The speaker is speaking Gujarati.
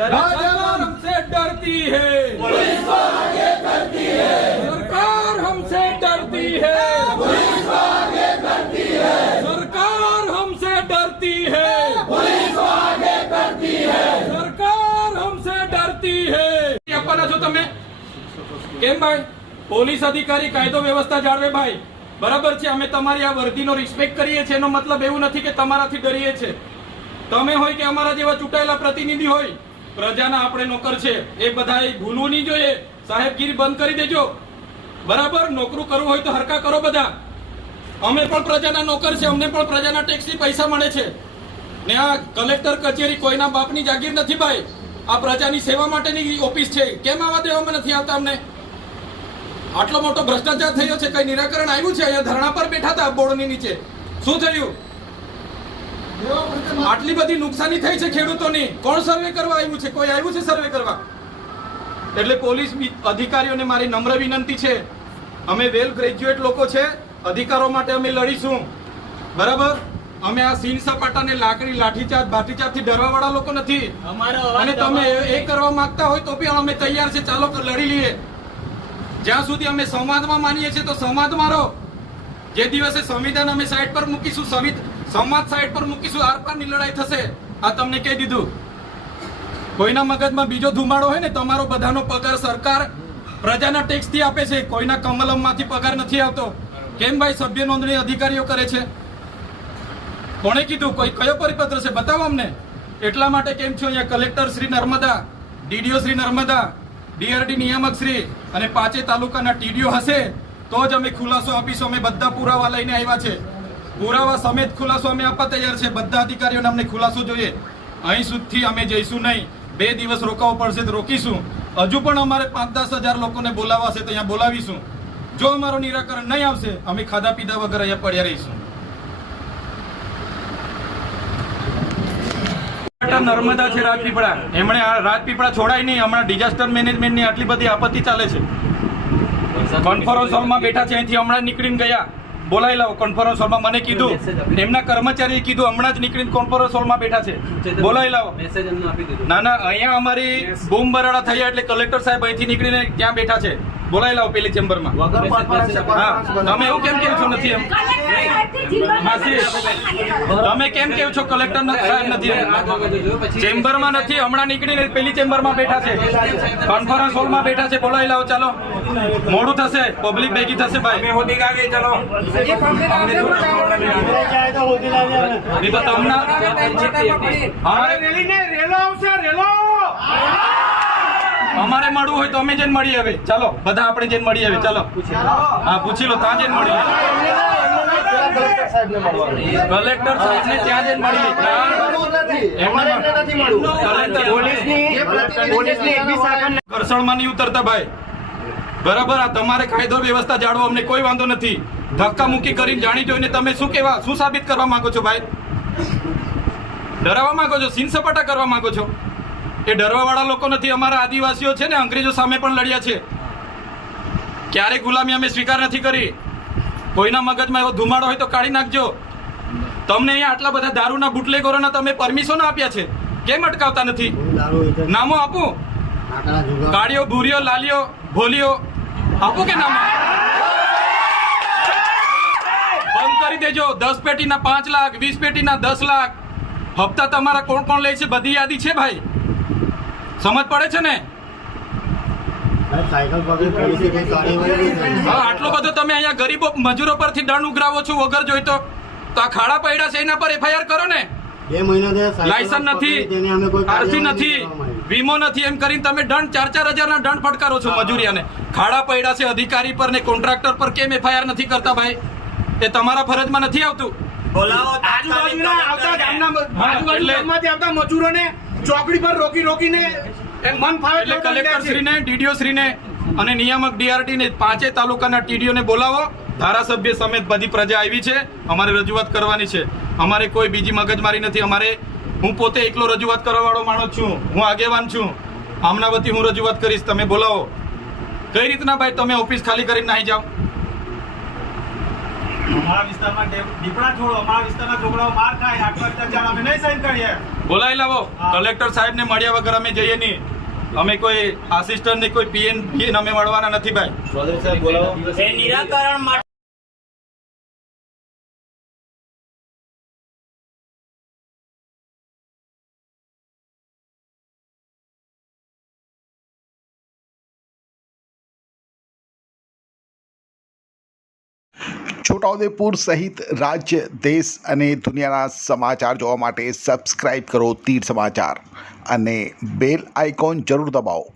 सरकार हमसे डरती है, पुलिस को आगे करती है, सरकार हमसे डरती है, पुलिस को आगे करती है, सरकार हमसे डरती है, पुलिस को आगे करती है, सरकार हमसे डरती है। આપવાના છો તમે કેમ ભાઈ? પોલીસ અધિકારી કાયદો વ્યવસ્થા જાળવે ભાઈ, બરાબર છે. અમે તમારી આ વર્દીનો રિસ્પેક્ટ કરીએ છીએ, એનો મતલબ એવું નથી કે તમારાથી ડરીએ છે. તમે હોય કે અમારા જેવા ચૂંટાયેલા પ્રતિનિધિ હોય, પ્રજાના આપણે નોકર છે, એ બધાએ ભૂલવું નહીં જોઈએ. સાહેબગીરી બંધ કરી દેજો, બરાબર. નોકરું કરવું હોય તો હરકા કરો બધા. અમે પણ પ્રજાના નોકર છે, અમને પણ પ્રજાના ટેક્સથી પૈસા મળે છે ને. આ કલેક્ટર કચેરી કોઈના બાપની જાગીર નથી ભાઈ, આ પ્રજાની સેવા માટેની ઓફિસ છે. કેમ આવા દેવામાં નથી આવતા અમને? આટલો મોટો ભ્રષ્ટાચાર થયો છે, કઈ નિરાકરણ આવ્યું છે? અહીંયા ધરણા પર બેઠા હતા બોર્ડની નીચે, શું થયું? આટલી બધી નુકસાની થઈ છે ખેડૂતોની, કોણ સર્વે કરવા આવ્યું છે? કોઈ આવ્યું છે સર્વે કરવા? એટલે પોલીસ અધિકારીઓને મારી નમ્ર વિનંતી છે, અમે વેલ ગ્રેજ્યુએટ લોકો છે, અધિકારો માટે અમે લડીશું, બરાબર. અમે આ સીન સપાટાને લાકડી લાઠીચાર્જ ભાઠીચાર્જથી ડરવા વાળા લોકો નથી. અને તમે એ કરવા માંગતા હોય તો પણ અમે તૈયાર છે, ચાલો લડી લઈએ. જ્યાં સુધી અમે સંવાદમાં માનીએ છીએ તો સંવાદમાં રહો. જે દિવસે સંવિધાન અમે સાઈડ પર મૂકીશું, સંવાદ સાઈડ પર મૂકીશું, આરપારની લડાઈ થશે. આ તમને કહી દીધું. કોઈના મગજમાં બીજો ધુમાડો હોય ને, તમારો બધાનો પગાર સરકાર પ્રજાના ટેક્સથી આપે છે, કોઈના કમલમમાંથી પગાર નથી આવતો. કેમ ભાઈ સભ્ય નોંધણી અધિકારીઓ કરે છે? કોણે કીધું? કોઈ કયો પરિપત્ર છે? બતાવો અમને. એટલા માટે કેમ છો અહીંયા collector Shri Narmada, DDO Shri Narmada, DRD નિયામક શ્રી અને 5 તાલુકાના ટીડીઓ હશે તો જ અમે ખુલાસો આપીશું. અમે બધા પુરાવા લઈને આવ્યા છે, પુરાવા સમેત ખુલાસો અમે આપવા તૈયાર છે. બધા અધિકારીઓને અમને ખુલાસો જોઈએ. અહીં સુધી અમે જઈશું નહીં. 2 દિવસ રોકાવું પડશે તો રોકીશું. હજુ પણ અમારે 5-10 હજાર લોકોને બોલાવવા છે તો અહીંયા બોલાવીશું. જો અમારું નિરાકરણ નહીં આવશે, અમે ખાધા પીધા વગર અહીંયા પડ્યા રહીશું. નર્મદા છે રાજપીપળા, એમણે આ રાજપીપળા છોડાય નહીં. હમણાં ડિઝાસ્ટર મેનેજમેન્ટની આટલી બધી આપત્તિ ચાલે છે. કોન્ફરન્સ હોલમાં બેઠા છે, અહીંથી હમણાં નીકળીને ગયા. બોલાવી લાવો કોન્ફરન્સ હોલમાં. મને કીધું, એમના કર્મચારીએ કીધું હમણાં જ નીકળીને કોન્ફરન્સ હોલમાં બેઠા છે, બોલાવી લાવો. ના ના, અહીંયા અમારી બૂમ બરાડા થયા એટલે કલેક્ટર સાહેબ અહીંથી નીકળીને ત્યાં બેઠા છે, બોલાવી લાવો પેલી ચેમ્બરમાં. હા, તમે એવું કેમ કેમ છો નથી એમ? તમે કેમ કેમ છો કલેક્ટર સાહેબ નથી? ચેમ્બરમાં નથી, હમણાં નીકળીને પેલી ચેમ્બરમાં બેઠા છે, કોન્ફરન્સ હોલમાં બેઠા છે, બોલાવી લાવો. ચાલો, મોડું થશે, પબ્લિક ભેગી થશે ભાઈ. ચલો અમારે મળવું હોય તો અમે જઈને મળી આવે. ચાલો બધા આપણે જઈને મળી આવે. ચાલો હા, પૂછી લો, ત્યાં જઈને મળી આવે. કલેક્ટર સાહેબ ને ત્યાં જઈને મળી ઘર્ષણમાં નહીં ઉતરતા ભાઈ, બરાબર. આ તમારે કાયદો વ્યવસ્થા જાળવો, અમને કોઈ વાંધો નથી. ધક્કા મુક્કી કરીને જાણી જોઈને તમે શું સાબિત કરવા માંગો છો ભાઈ? ડરાવવા માંગો છો, સીન સપાટા કરવા માંગો છો? એ ડરવા વાળા લોકો નથી. અમારા આદિવાસીઓ છે ને, અંગ્રેજો સામે પણ લડ્યા છે. ક્યારેય ગુલામી અમે સ્વીકાર નથી કરી. કોઈના મગજમાં એવો ધુમાડો હોય તો કાઢી નાખજો. તમને અહીંયા આટલા બધા દારૂના બુટલેગરોના તમે પરમિશન આપ્યા છે, કેમ અટકાવતા નથી? નામો આપું? કાળીઓ, ભૂરીઓ, લાલીઓ, ભોલીઓ આપું કે નામો? બંધ કરી દેજો. 10 પેટીના 5 લાખ, 20 પેટીના 10 લાખ. હપ્તા તમારા કોણ કોણ લે છે બધી યાદી છે ભાઈ, સમજ પડે છે ને? આટલો બધો તમે અહીંયા ગરીબો મજૂરો પરથી દંડ ઉઘરાવો છો વગર જોઈતો. તો આ ખાડા પડ્યા છે એના પર FIR કરો ને. લાયસન્સ નથી, આરસી નથી, વીમો નથી, એમ કરીને તમે દંડ 4-4 હજારના દંડ ફટકારો છો મજૂરિયાને. ખાડા પડ્યા છે અધિકારી પર ને કોન્ટ્રાક્ટર પર, કેમ FIR નથી કરતા ભાઈ? એ તમારા ફરજમાં નથી આવતું. આવતા મજૂરોને ચોકડી પર રોકીને મન ફાવે એટલે કલેક્ટર શ્રીને, ડીડીઓ શ્રીને અને નિયામક DRD ને 5 તાલુકાના ટીડીઓને બોલાવો. ધારાસભ્ય સમેત બધી પ્રજા આવી છે, અમારે રજૂઆત કરવાની છે. અમારે કોઈ બીજી મગજમારી નથી. હું પોતે એકલો રજૂઆત કરવા વાળો માણસ છું, હું આગેવાન છું. આમના વતી હું રજૂઆત કરીશ, તમે બોલાવો. કઈ રીતના ભાઈ તમે ઓફિસ ખાલી કરીને નાહી જાઓ? અમારા વિસ્તારમાં દીપડા છોડો, અમારા વિસ્તારના છોકરાઓ માર ખાય, આટલો અત્યાચાર અમે નહીં સહન કરીએ. બોલાવી લાવો. હા. કલેક્ટર સાહેબ ને મળ્યા વગર અમે જઈએ નહીં. અમે કોઈ આસિસ્ટન્ટ ને કોઈ પીએન અમે મળવાના નથી ભાઈ. એ નિરાકરણ માટે છોટાઉદેપુર સહિત રાજ્ય, દેશ અને દુનિયાના સમાચાર જોવા માટે સબસ્ક્રાઇબ કરો તીર સમાચાર અને બેલ આઇકોન જરૂર દબાવો.